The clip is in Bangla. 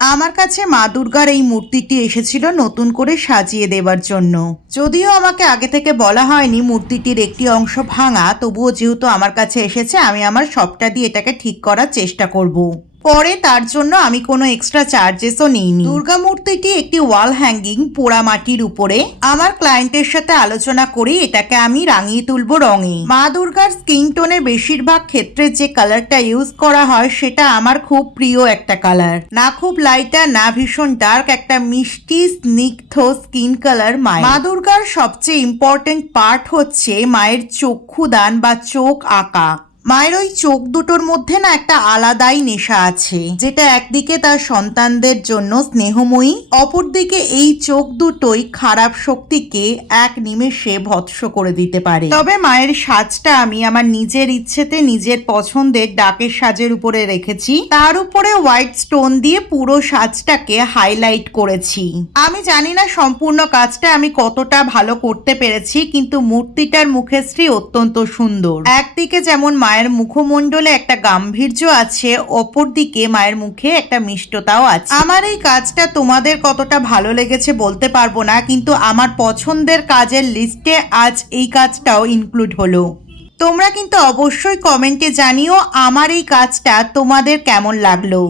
আমার কাছে মা দুর্গার এই মূর্তিটি এসেছিল নতুন করে সাজিয়ে দেবার জন্য। যদিও আমাকে আগে থেকে বলা হয়নি মূর্তিটির একটি অংশ ভাঙা, তবুও যেহেতু আমার কাছে এসেছে আমি আমার সবটা দিয়ে এটাকে ঠিক করার চেষ্টা করব। পরে তার জন্য আমি কোনো এক্সট্রা চার্জেসও নিইনি। দুর্গা মূর্তিটি একটি ওয়াল হ্যাঙ্গিং পোড়া মাটির উপরে। আমার ক্লায়েন্টের সাথে আলোচনা করে এটাকে আমি রাঙিয়ে তুলবো রঙে। মা দুর্গার স্কিন টোনের বেশিরভাগ ক্ষেত্রে যে কালারটা ইউজ করা হয় সেটা আমার খুব প্রিয় একটা কালার। না খুব লাইট আর না ভীষণ ডার্ক, একটা মিষ্টি স্নিগ্ধ স্কিন কালার। মা দুর্গার সবচেয়ে ইম্পর্টেন্ট পার্ট হচ্ছে মায়ের চক্ষুদান বা চোখ আঁকা। মায়ের ওই চোখ দুটোর মধ্যে না একটা আলাদাই নেশা আছে, যেটা একদিকে তার সন্তানদের জন্য স্নেহময়ী, অপরদিকে এই চোখ দুটোই খারাপ শক্তিকে এক নিমেষে ভৎস করে দিতে পারে। তবে মায়ের সাজটা আমি আমার নিজের ইচ্ছেতে নিজের পছন্দের ডাকের সাজের উপরে রেখেছি, তার উপরে হোয়াইট স্টোন দিয়ে পুরো সাজটাকে হাইলাইট করেছি। আমি জানি না সম্পূর্ণ কাজটা আমি কতটা ভালো করতে পেরেছি, কিন্তু মূর্তিটার মুখশ্রী অত্যন্ত সুন্দর। একদিকে যেমন মায়ের মুখমণ্ডলে একটা গাম্ভীর্য আছে, অপরদিকে মায়ের মুখে একটা মিষ্টতাও আছে। আমার এই কাজটা তোমাদের কতটা ভালো লেগেছে বলতে পারবো না, কিন্তু আমার পছন্দের কাজের লিস্টে আজ এই কাজটাও ইনক্লুড হলো। তোমরা কিন্তু অবশ্যই কমেন্টে জানিও আমার এই কাজটা তোমাদের কেমন লাগলো।